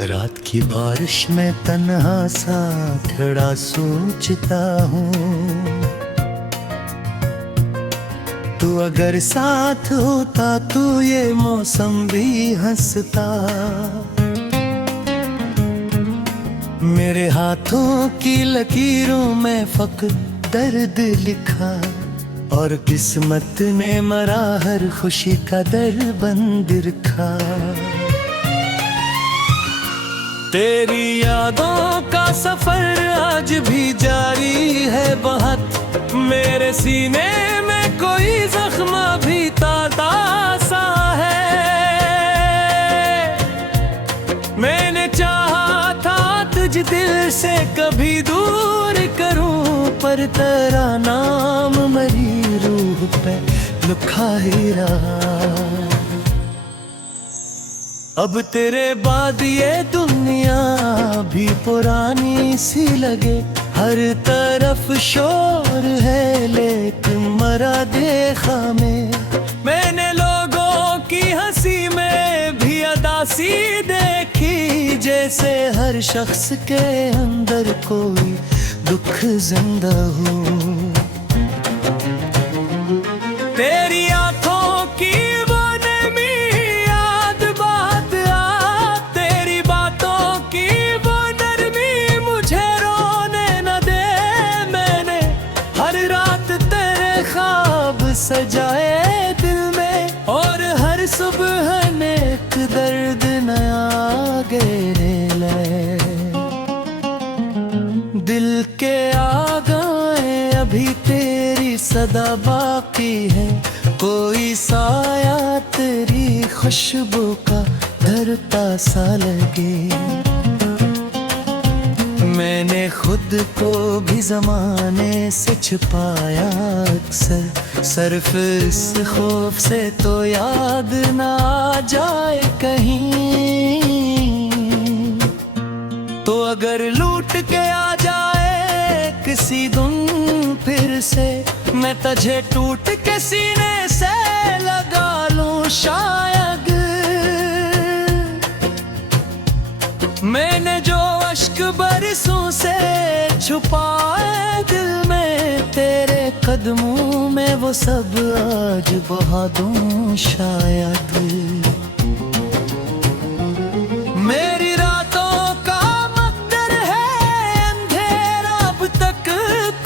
रात की बारिश में तन्हा सा खड़ा सोचता हूँ, तू अगर साथ होता तो ये मौसम भी हंसता। मेरे हाथों की लकीरों में फक़्त दर्द लिखा, और किस्मत ने मरा हर खुशी का दर बंद रखा। तेरी यादों का सफर आज भी जारी है बहुत, मेरे सीने में कोई जख्म भी ताज़ा सा है। मैंने चाहा था तुझ दिल से कभी दूर करूं, पर तेरा नाम मेरी रूह पे लिखा ही रहा। अब तेरे बाद ये दुनिया भी पुरानी सी लगे, हर तरफ शोर है लेकिन मरा देखा मैंने लोगों की हंसी में भी अदासी देखी, जैसे हर शख्स के अंदर कोई दुख जिंदा हो। तेरी आंखों की सजाए दिल में, और हर सुबह में एक दर्द नया घेरे ले। दिल के आगाए अभी तेरी सदा बाकी है, कोई साया तेरी खुशबू का धरता सा लगे। मैंने खुद को भी ज़माने से छुपाया अक्सर, सिर्फ इस खौफ से तो याद ना आ जाए कहीं। तो अगर लूट के आ जाए किसी दिन फिर से, मैं तुझे टूट के सीने से लगा लूं शायद। मैंने जो अश्क बरसों से छुपाए दिल में, तेरे कदमों में वो सब आज बहा दूं शायद। मेरी रातों का मकदर है अंधेरा, अब तक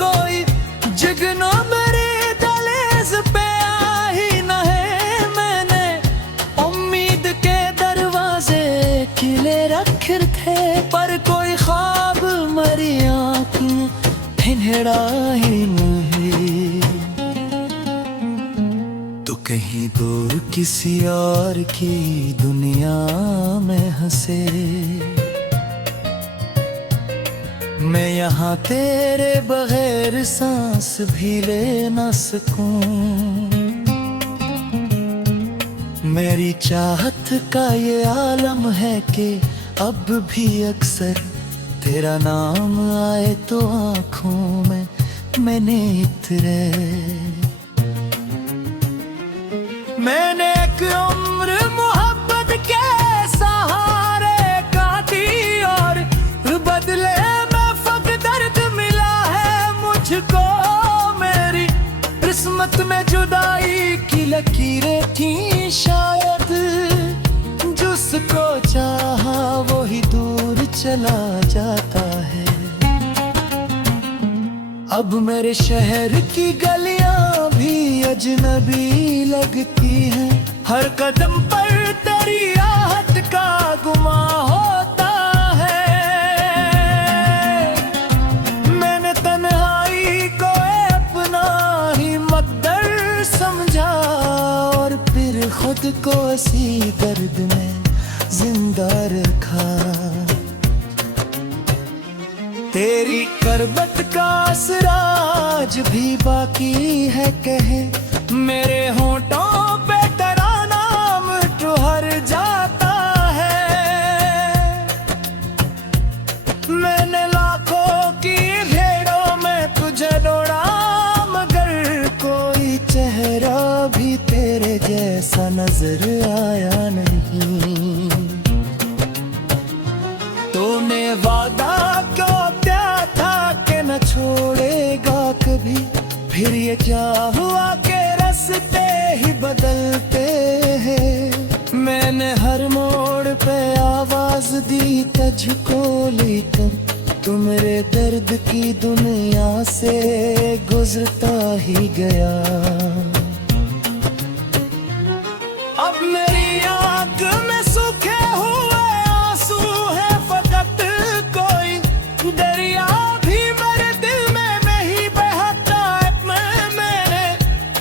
कोई जगनो मेरे दहलीज पे आ ही न है। मैंने उम्मीद के दरवाजे खिले रखे थे, पर कोई ख्वाब मरी आँखें ठिठुरा ही नहीं। तो कहीं दूर किसी और की दुनिया में हंसे, मैं यहाँ तेरे बगैर सांस भी ले ना सकूं। मेरी चाहत का ये आलम है कि अब भी अक्सर तेरा नाम आए तो आँखों में मैंने इतरे। मैंने एक उम्र मोहब्बत के सहारे काटी, और बदले में फक़्त दर्द मिला है मुझको। मेरी किस्मत में जुदाई की लकीरें थी शायद, जिसको चाहा वो ही दूर चला जाता है। अब मेरे शहर की गलियां भी अजनबी लगती हैं, हर कदम पर तेरी आहट का गुमा होता है। मैंने तन्हाई को अपना ही मकदर समझा, और फिर खुद को इसी दर्द में जिंदा रखा। तेरी करबत का असर आज भी बाकी है कहे, मेरे होंठों पे तेरा नाम ठुहर जाता है। मैंने लाखों की भेड़ों में तुझे ढूंढा, मगर कोई चेहरा भी तेरे जैसा नजर आया नहीं। वादा क्यों क्या था कि न छोड़ेगा कभी, फिर ये क्या हुआ कि रास्ते ही बदलते हैं। मैंने हर मोड़ पे आवाज दी तुझको, लेकिन तू मेरे दर्द की दुनिया से गुजरता ही गया। अब मेरी आंख में सूखे हुए आंसू है, फकत कोई दरिया भी मेरे दिल में नहीं बहता है। मैंने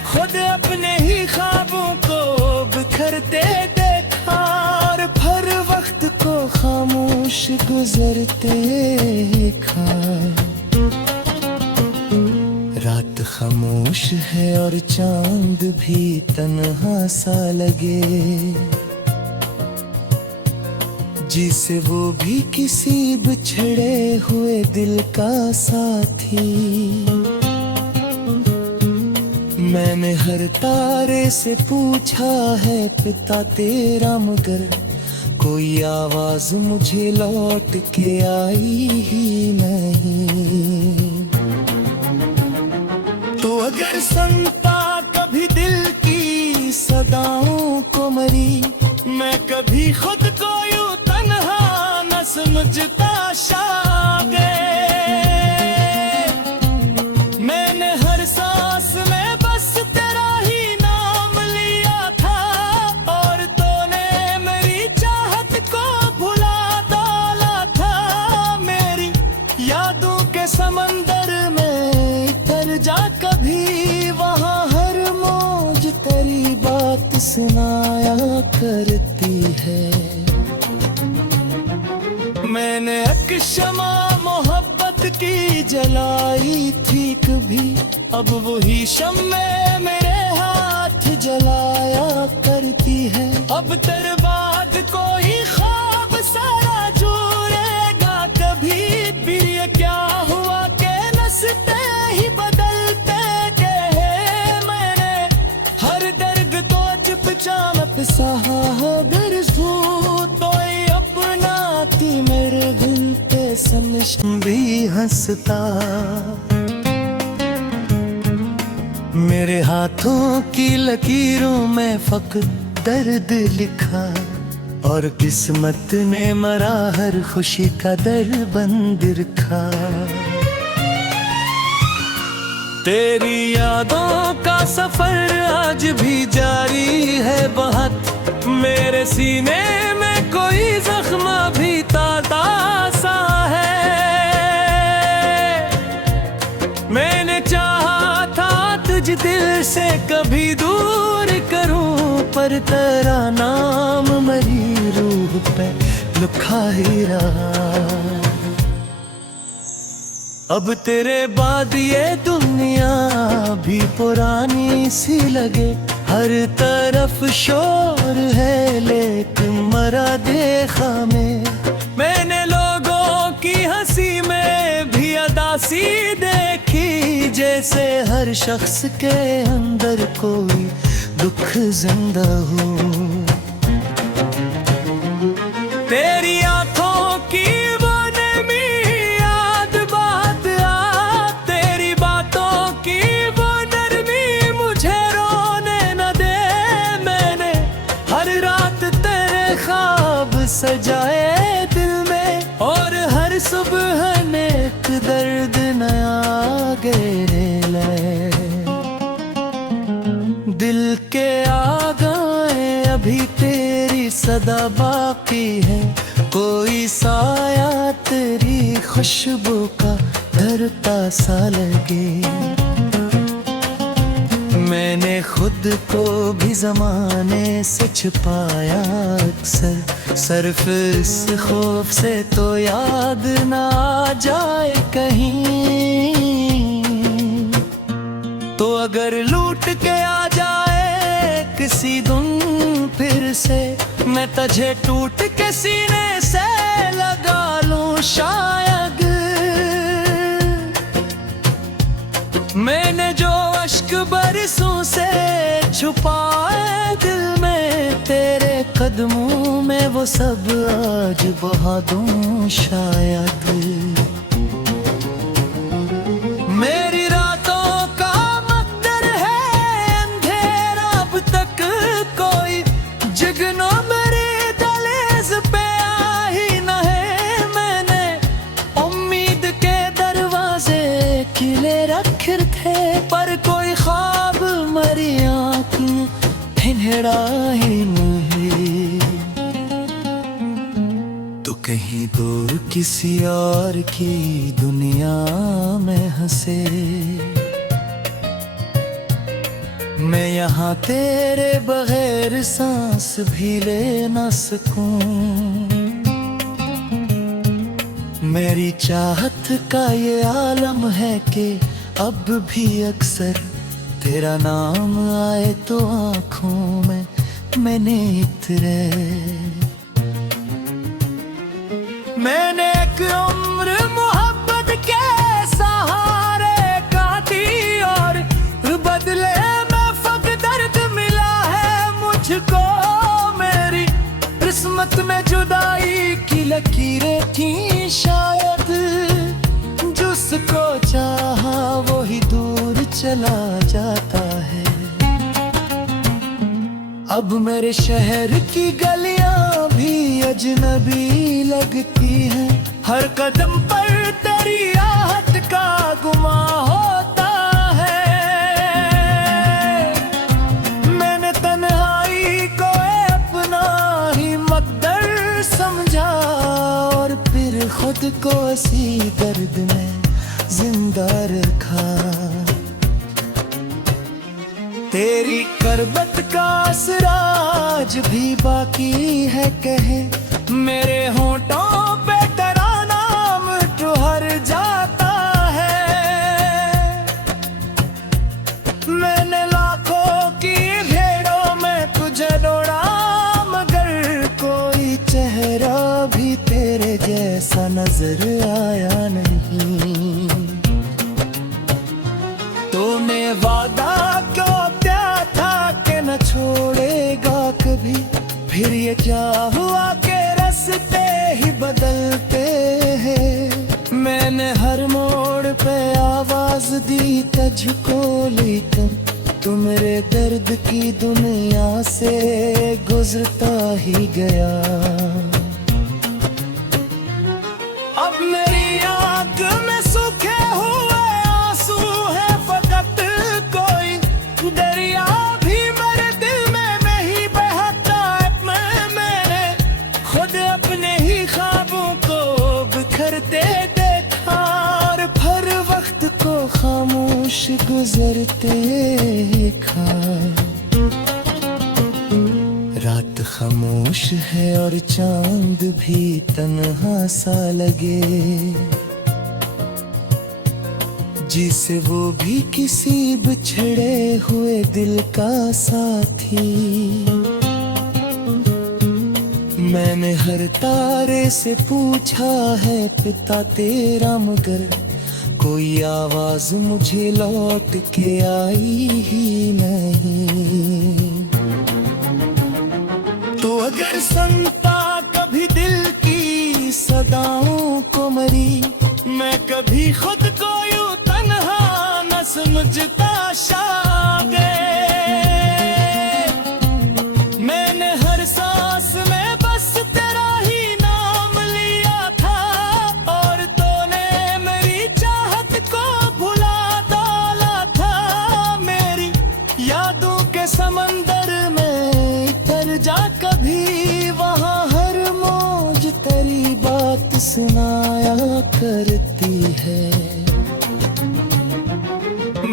खुद अपने ही ख्वाबों को बिखरते देखा, और हर वक्त को खामोश गुजरते देखा। रात खामोश है और चांद भी तन्हा सा लगे, जिसे वो भी किसी बिछड़े हुए दिल का साथी। मैंने हर तारे से पूछा है पिता तेरा, मगर कोई आवाज मुझे लौट के आई ही नहीं। तो अगर सुनता कभी दिल की सदाओं को मरी, मैं कभी खुद को यूं तन्हा न समझता शायद। मैंने हर सांस में बस तेरा ही नाम लिया था, और तूने मेरी चाहत को भुला डाला था। मेरी यादों के समंदर में उतर जा कभी, वहाँ हर मौज तेरी बात सुनाया करती है। मैंने एक शमा मोहब्बत की जलाई थी कभी, अब वही शम्मे मेरे हाथ जलाया करती है। अब तेरे बाद कोई ख्वाब सारा जुड़ेगा कभी, फिर ये क्या हुआ कि रास्ते ही बदलते गए। मैंने हर दर्द तो चुपचाप सहा, दर्जू तो अपना थी मेरे दिल पे समझ भी हंसता। मेरे हाथों की लकीरों में फकत दर्द लिखा, और किस्मत ने मरा हर खुशी का दर बंद रखा। तेरी यादों का सफर आज भी जारी है बहुत, मेरे सीने में कोई जख्म भी ताजा सा है। मैंने चाहा था तुझ दिल से कभी दूर करूं, पर तेरा नाम मेरी रूह पे लिखा ही रहा। अब तेरे बाद ये दुनिया भी पुरानी सी लगे, हर तरफ शोर है लेकिन मरा देखा में। मैंने लोगों की हंसी में भी अदासी देखी, जैसे हर शख्स के अंदर कोई दुख जिंदा हो। तेरी आंखों की सजाए दिल में, और हर सुबह ने एक दर्द नया घेरे। दिल के आगाए अभी तेरी सदा बाकी है, कोई साया तेरी खुशबू का धरता सा लगे। मैंने खुद को भी जमाने से छुपाया अक्सर, सिर्फ इस खौफ से तो याद ना आ जाए कहीं। तो अगर लूट के आ जाए किसी दिन फिर से, मैं तुझे टूट के सीने से लगा लूं शायद। मैंने जो अश्क बरसों से छुपाए दिल में, तेरे कदम कदमों में वो सब आज बहा दूं शायद। मेरी रातों का मकदर है अंधेरा, अब तक कोई जगनो मेरी दहलीज पे आ ही न है। मैंने उम्मीद के दरवाजे खिले रखे थे, पर कोई ख्वाब मरी आँख ठिठुरा ही नहीं। तो कहीं दूर किसी और की दुनिया में हंसे, मैं यहाँ तेरे बगैर सांस भी ले ना सकूं। मेरी चाहत का ये आलम है कि अब भी अक्सर तेरा नाम आए तो आँखों में मैंने इतरे। मैंने एक उम्र मोहब्बत के सहारे काटी, और बदले में फक दर्द मिला है मुझको। मेरी किस्मत में जुदाई की लकीरें थी शायद, जिसको चाहा वो ही दूर चला जाता है। अब मेरे शहर की गलियां भी अजनबी लगती हैं, हर कदम पर तेरी आहट का गुमा होता है। मैंने तन्हाई को अपना ही मकदर समझा, और फिर खुद को इसी दर्द में जिंदा रखा। तेरी करबत का असराज भी बाकी है कहे, मेरे होंठों पे तेरा नाम ठुहर जाता है। मैंने लाखों की भेड़ों में तुझे ढूंढा, मगर कोई चेहरा भी तेरे जैसा नजर आया नहीं। तूने वादा क्यों किया था कि न छोड़ेगा कभी, फिर ये क्या हुआ कि रास्ते ही बदलते हैं। मैंने हर मोड़ पे आवाज दी तुझको, लेकिन तू मेरे दर्द की दुनिया से गुजरता ही गया। अब मेरी आंख में सूखे हुए आंसू है, फकत कोई दरिया भी मेरे दिल में नहीं बहता। मैंने खुद अपने ही ख्वाबों को बिखरते देखा, और हर वक्त को खामोश गुजरते देखा। रात खामोश है और चांद भी तन्हा सा लगे, जिसे वो भी किसी बिछड़े हुए दिल का साथी। मैंने हर तारे से पूछा है पिता तेरा, मगर कोई आवाज मुझे लौट के आई ही नहीं। तो अगर सुनता कभी दिल की सदाओं को मरी, मैं कभी खुद को यूं तन्हा न समझता शायद। मैंने हर सांस में बस तेरा ही नाम लिया था, और तूने मेरी चाहत को भुला डाला था। मेरी यादों के समंदर में उतर जा कभी, वहाँ हर मौज तेरी बात सुनाया करती है।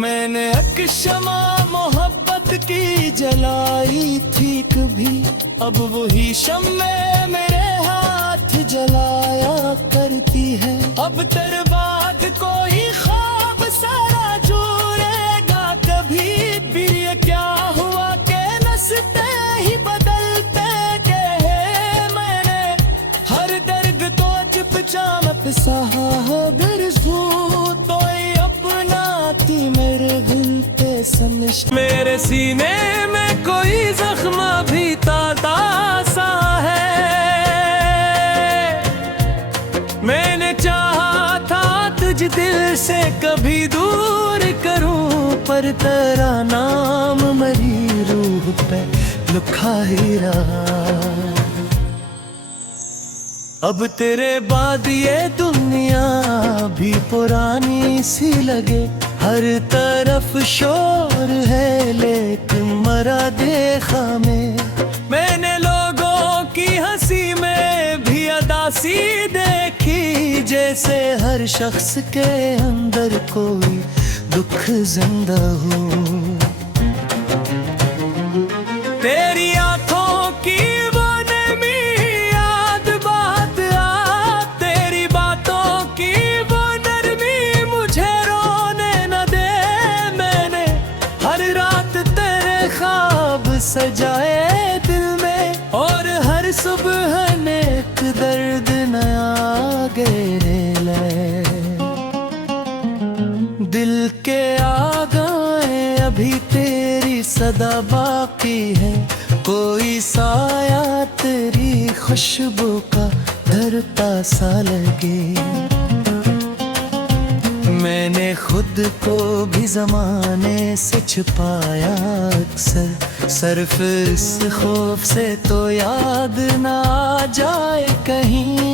मैंने एक शमा मोहब्बत की जलाई थी कभी, अब वही शम्मे मेरे हाथ जलाया करती है। अब तेरे बाद कोई ख्वाब सारा जुड़ेगा कभी, फिर ये क्या हुआ कि नस्ते ही बदलते गए। मैंने हर दर्द तो चुपचाप सहा, बिरजू तो अपना थी मेरे दिल पे सनिश्चय। मेरे सीने में कोई जख्म भी ताजा सा है। मैंने चाहा था तुझ दिल से कभी दूर करूं, पर तेरा नाम मरी रूह पे लिखा ही रहा। अब तेरे बाद ये दुनिया भी पुरानी सी लगे, हर तरफ शोर है लेकिन मरा देखा मैंने लोगों की हंसी में भी अदासी देखी, जैसे हर शख्स के अंदर कोई दुख जिंदा हो। तेरी आंखों की वो नमी याद बात आ, तेरी बातों की वो नरमी मुझे रोने न दे। मैंने हर रात तेरे ख्वाब सजाए दिल में, और हर सुबह ने एक दर्द नया घेरे। दिल के आगाए अभी तेरी सदा बाकी है, कोई साया तेरी खुशबू का धरता सा लगे। मैंने खुद को भी जमाने से छुपाया अक्सर, सिर्फ इस खौफ से तो याद ना आ जाए कहीं।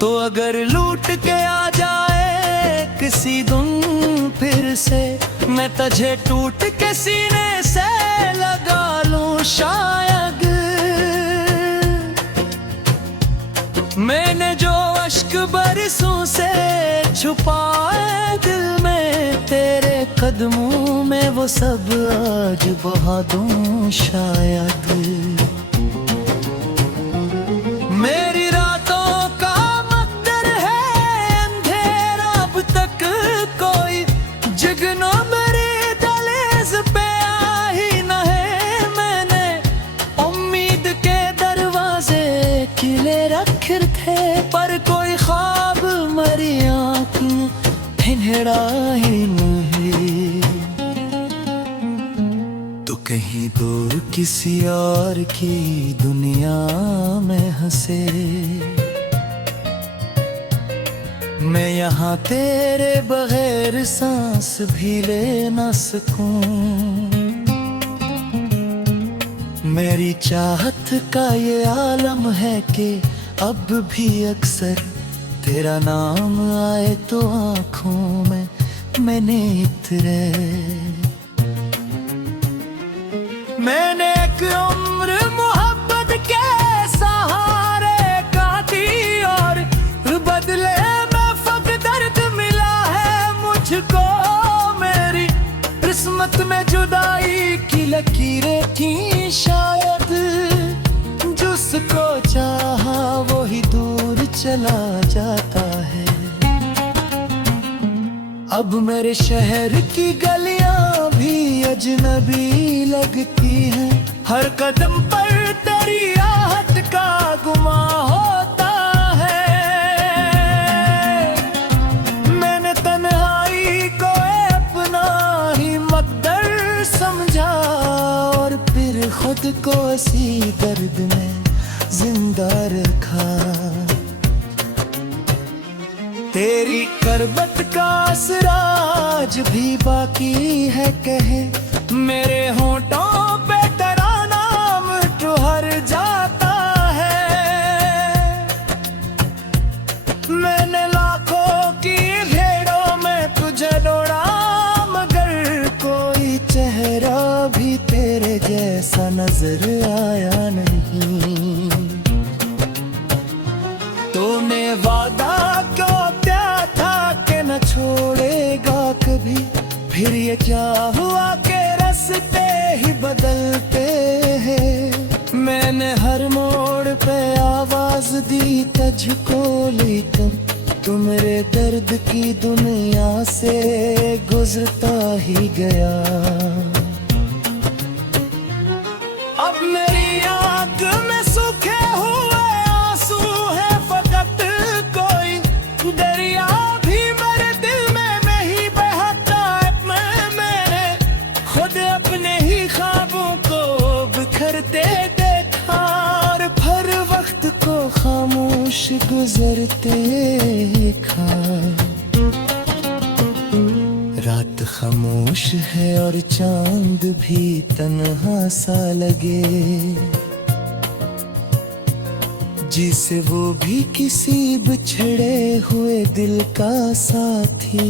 तो अगर लूट के आ जाए किसी दिन फिर से, मैं तुझे टूट के सीने से लगा लूं शायद। मैंने जो अश्क बरसों से छुपाए दिल में, तेरे कदमों में वो सब आज बहा दूं शायद। मेरी रातों का मकदर है अंधेरा, अब तक कोई जगनो मेरी दहलीज पे आ ही न है। मैंने उम्मीद के दरवाजे खिले रखे थे, पर कोई ख्वाब मरी आंखें ठिठुरा ही नहीं। तो कहीं दूर किसी और की दुनिया में हंसे, मैं यहाँ तेरे बगैर सांस भी ले न सकूं। मेरी चाहत का ये आलम है कि अब भी अक्सर तेरा नाम आए तो आँखों में मैंने इतरे। मैंने एक उम्र मोहब्बत के सहारे काटी, और बदले में फक दर्द मिला है मुझको। मेरी किस्मत में जुदाई की लकीरें थी शायद, जिसको चाहा वो ही दूर चला जाता है। अब मेरे शहर की गलियां भी अजनबी लगती हैं, हर कदम पर तेरी आहट का गुमा होता है। मैंने तन्हाई को अपना ही मकदर समझा, और फिर खुद को इसी दर्द में जिंदा रखा। तेरी करबत का असराज भी बाकी है कहे, मेरे होंठों पे तेरा नाम ठुहर जाता है। मैंने लाखों की भेड़ों में तुझे दौड़ा, मगर कोई चेहरा भी तेरे जैसा नजर आया नहीं। तूने वादा क्यों किया था कि न छोड़ेगा कभी, फिर ये क्या हुआ कि रास्ते ही बदलते हैं। मैंने हर मोड़ पे आवाज दी तुझको, लेकिन तू मेरे दर्द की दुनिया से गुजरता ही गया। अब मेरी आंख में सूखे हुए आंसू है फकत, कोई दरिया भी मेरे दिल में नहीं बहता को खामोश गुजरते देखा। रात खामोश है और चांद भी तन्हा सा लगे, जिसे वो भी किसी बिछड़े हुए दिल का साथी।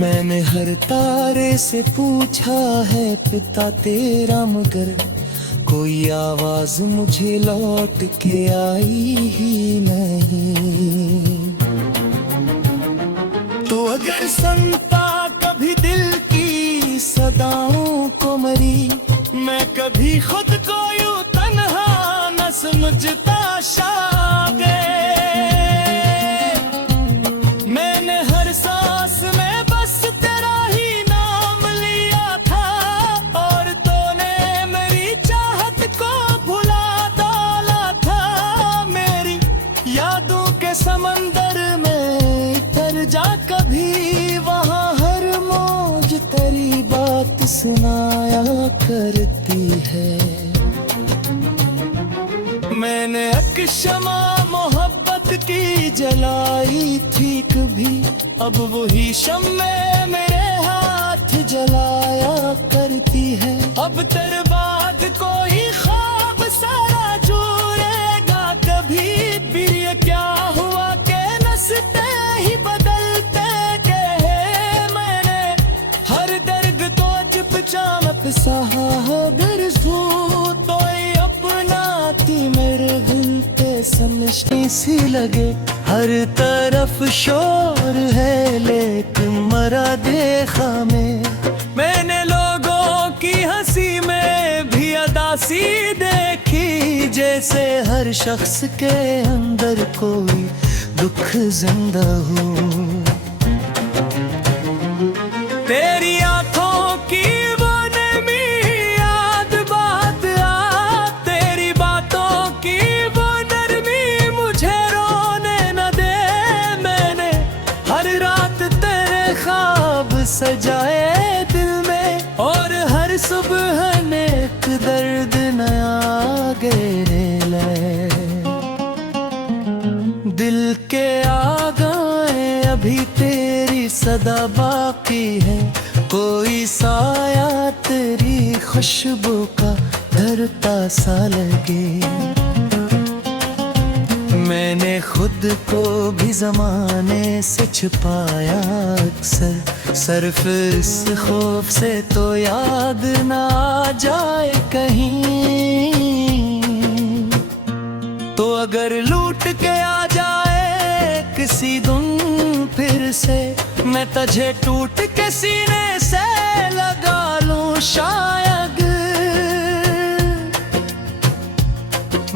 मैंने हर तारे से पूछा है पिता तेरा, मगर कोई आवाज मुझे लौट के आई ही नहीं। तो अगर सुनता कभी दिल की सदाओं को मरी, मैं कभी खुद को यूं तन्हा न समझता शायद। मैंने हर सांस में बस तेरा ही नाम लिया था, और तूने मेरी चाहत को भुला डाला था। मेरी यादों के समंदर में तर जा कभी, वहाँ हर मौज तेरी बात सुनाया करती है। मैंने एक शमा मोहब्बत की जलाई थी कभी, अब वही शम्मे मेरे हाथ जलाया करती है। अब तेरे बाद कोई ख्वाब सारा जुड़ेगा कभी, फिर ये क्या हुआ के नस्ते ही बदलते गए। मैंने हर दर्द तो चुपचाप सहा, दर्जू तो अपना थी मेरे दिल पे समझती सी लगे। हर तरफ शोर है लेकिन मरा देखा मैंने लोगों की हंसी में भी अदासी देखी, जैसे हर शख्स के अंदर कोई दुख जिंदा हो। तेरी आंखों की वो नमी याद बात आ, तेरी बातों की वो नरमी मुझे रोने न दे। मैंने हर रात तेरे ख्वाब सजाए दिल में, और हर सुबह ने एक दर्द नया घेरे ले। दिल के आगाए अभी तेरी सदा बाकी है, कोई साया तेरी खुशबू का धरता सा लगे। मैंने खुद को भी जमाने से छुपाया अक्सर, सिर्फ इस खौफ से तो याद ना आ जाए कहीं। तो अगर लूट के आ जाए किसी दिन फिर से, मैं तुझे टूट के सीने से लगा लूं शायद।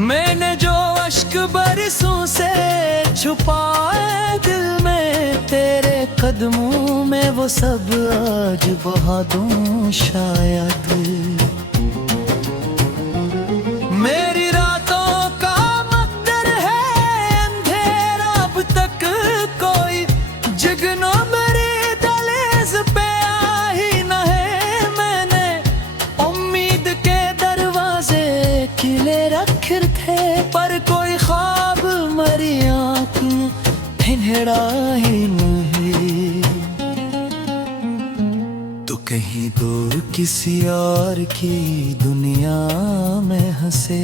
मैंने जो अश्क बरसों से छुपाए दिल में, तेरे कदमों में वो सब आज बहा दूं शायद। मेरी रातों का मकदर है अंधेरा, अब तक कोई जगनो मेरी दहलीज पे आ ही न है। मैंने उम्मीद के दरवाजे खिले रखे थे, पर कोई ख्वाब मरी आँखें हिंहड़ा ही नहीं। तो कहीं दूर किसी और की दुनिया में हंसे,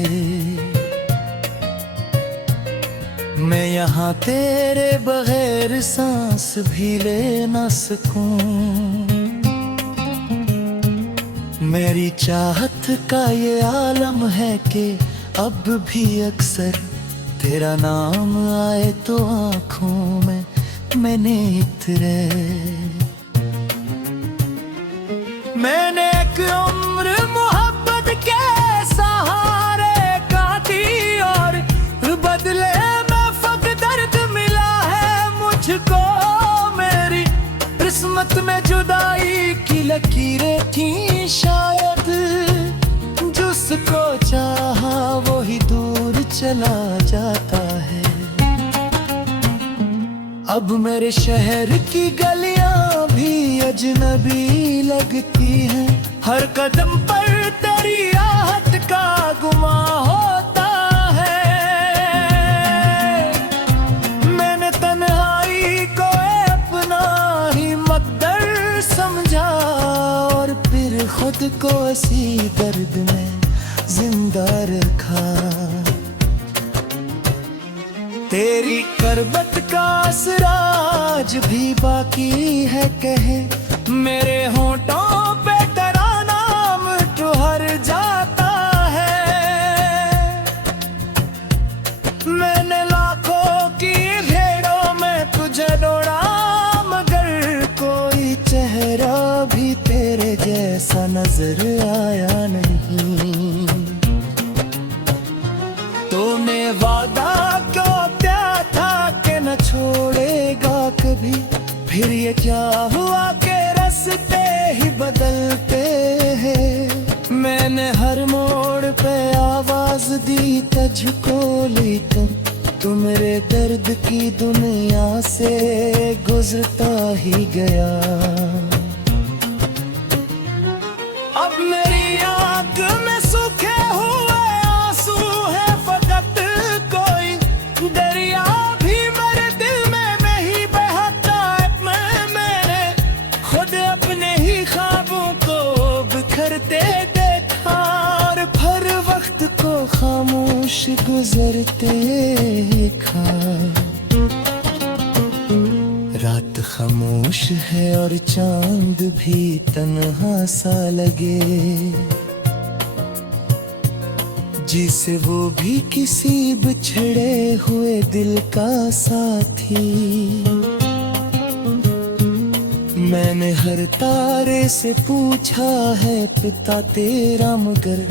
मैं यहाँ तेरे बगैर सांस भी ले न सकूं। मेरी चाहत का ये आलम है कि अब भी अक्सर तेरा नाम आए तो आँखों में मैंने इतरे। मैंने एक उम्र मोहब्बत के सहारे काटी, और बदले में फक दर्द मिला है मुझको। मेरी किस्मत में जुदाई की लकीरें थी शायद, जिसको चाहा वो ही दूर चला जाता है। अब मेरे शहर की गलियां भी अजनबी लगती हैं, हर कदम पर तेरी आहट का गुमां को इसी दर्द में जिंदा रखा। तेरी करबत का असराज भी बाकी है कहे, मेरे होंठों पे तेरा नाम ठुहर जाता है। मैंने लाखों की भेड़ों में तुझे दौड़ा, मगर कोई चेहरा भी तेरे जैसा नजर आया नहीं। तूने वादा क्यों किया था कि न छोड़ेगा कभी, फिर ये क्या हुआ कि रास्ते ही बदलते हैं। मैंने हर मोड़ पे आवाज दी तुझको, लेकिन तू मेरे दर्द की दुनिया से गुजरता ही गया। अब मेरी आंख में सूखे हुए आंसू है, फकत कोई दरिया भी मेरे दिल में नहीं बहता है। मैंने खुद अपने ही ख्वाबों को बिखरते देखा, और हर वक्त को खामोश गुजरते देखा। रात खामोश है और चांद भी तन्हा सा लगे, जिसे वो भी किसी बिछड़े हुए दिल का साथी। मैंने हर तारे से पूछा है पिता तेरा, मगर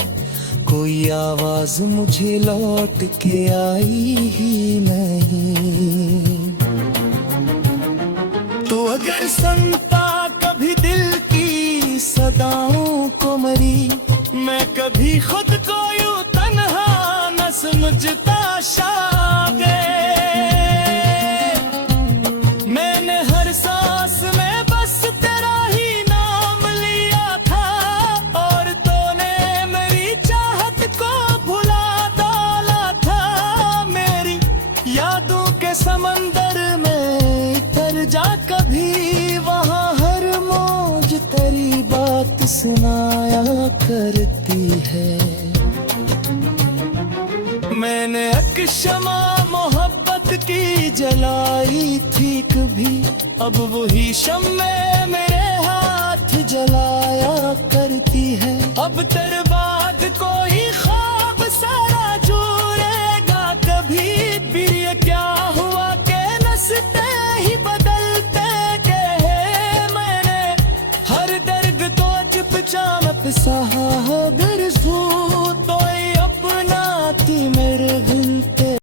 कोई आवाज मुझे लौट के आई ही नहीं। तो अगर सुनता कभी दिल की सदाओं को मरी, मैं कभी खुद को यूं तन्हा न समझता शायद। मैंने हर सांस में बस तेरा ही नाम लिया था, और तूने मेरी चाहत को भुला डाला था। मेरी यादों के समंदर में तर जा कभी, वहाँ हर मौज तेरी बात सुनाया करती है। मैंने एक शमा मोहब्बत की जलाई थी कभी, अब वही शम्मे मेरे हाथ जलाया करती है। अब तेरे बाद कोई ख्वाब सारा जुड़ेगा कभी, फिर ये क्या हुआ कि रास्ते ही बदलते गए। मैंने हर दर्द तो चुपचाप सहा, अगर